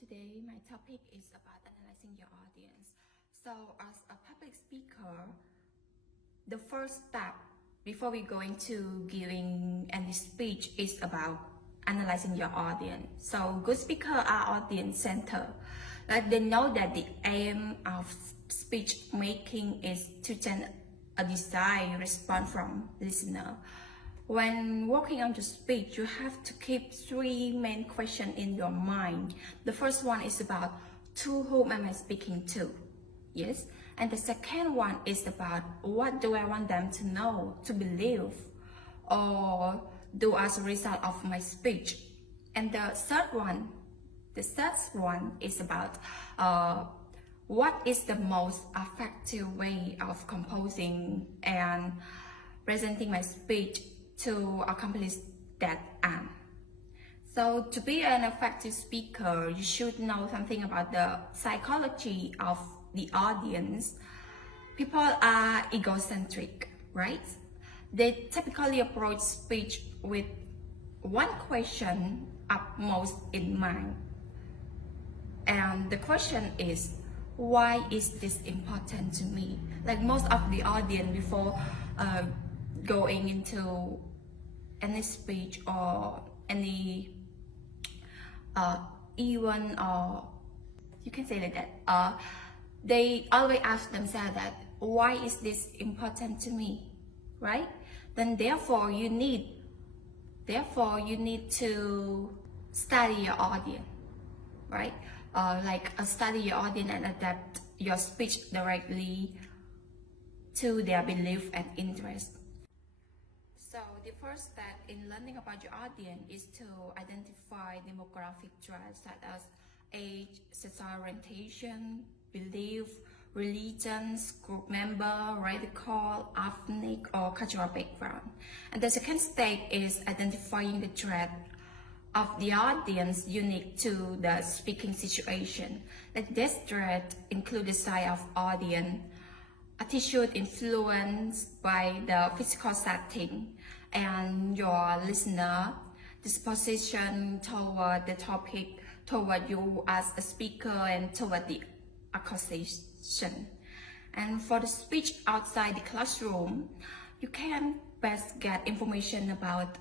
today my topic is about analyzing your audience. So as a public speaker, the first step before we go into giving any speech is about analyzing your audience. So good speakers are audience centered. Like they know that the aim of speech making is to generate a desired response from listener. When working on your speech, you have to keep three main questions in your mind. The first one is about to whom am I speaking to? Yes. And the second one is about what do I want them to know, to believe, or do as a result of my speech. And the third one is about what is the most effective way of composing and presenting my speech to accomplish that aim. So to be an effective speaker, you should know something about the psychology of the audience. People are egocentric, right? They typically approach speech with one question upmost in mind. And the question is, why is this important to me? Like most of the audience before going into any speech or any event, or you can say like that, they always ask themselves that why is this important to me, right? Then therefore you need to study your audience, right? Study your audience and adapt your speech directly to their belief and interest. So the first step in learning about your audience is to identify demographic traits such as age, sexual orientation, belief, religions, group member, radical, ethnic, or cultural background. And the second step is identifying the trait of the audience unique to the speaking situation. Like this trait include the size of audience, attitude influenced by the physical setting, and your listener disposition toward the topic, toward you as a speaker, and toward the accusation. And for the speech outside the classroom, you can best get information about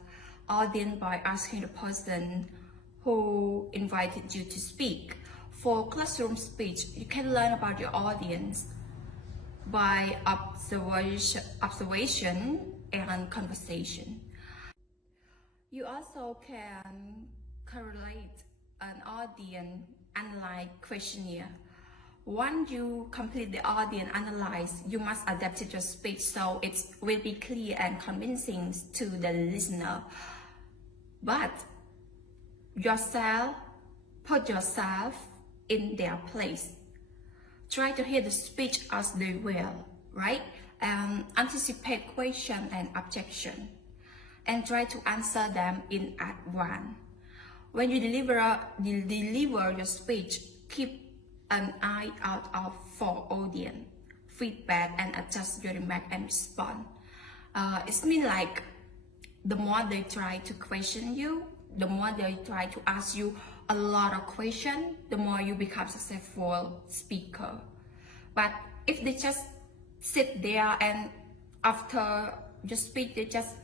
audience by asking the person who invited you to speak. For classroom speech, you can learn about your audience by observation and conversation. You also can correlate an audience analyze questionnaire. Once you complete the audience analysis, you must adapt it to your speech so it will be clear and convincing to the listener. But put yourself in their place. Try to hear the speech as they will, right? Anticipate question and objection, and try to answer them in advance. When you deliver your speech, keep an eye out for audience feedback and adjust your remark and response. It means like the more they try to question you, the more they try to ask you a lot of questions, the more you become successful speaker. But if they just sit there and after your speech they just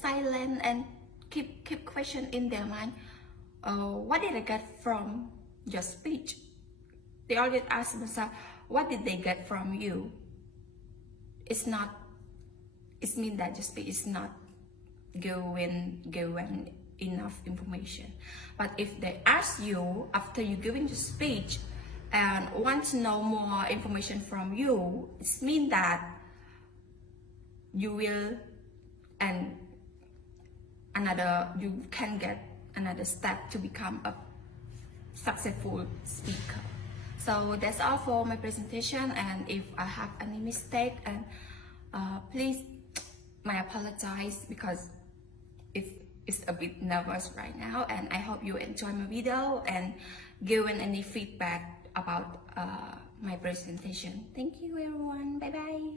silent and keep question in their mind, what did I get from your speech? They always ask themselves, what did they get from you? It means that your speech is not giving enough information. But if they ask you after you giving the speech and want to know more information from you, it means that you will you can get another step to become a successful speaker. So that's all for my presentation, and if I have any mistake, and please my apologize because it's a bit nervous right now, and I hope you enjoy my video and given any feedback about my presentation. Thank you everyone, bye bye.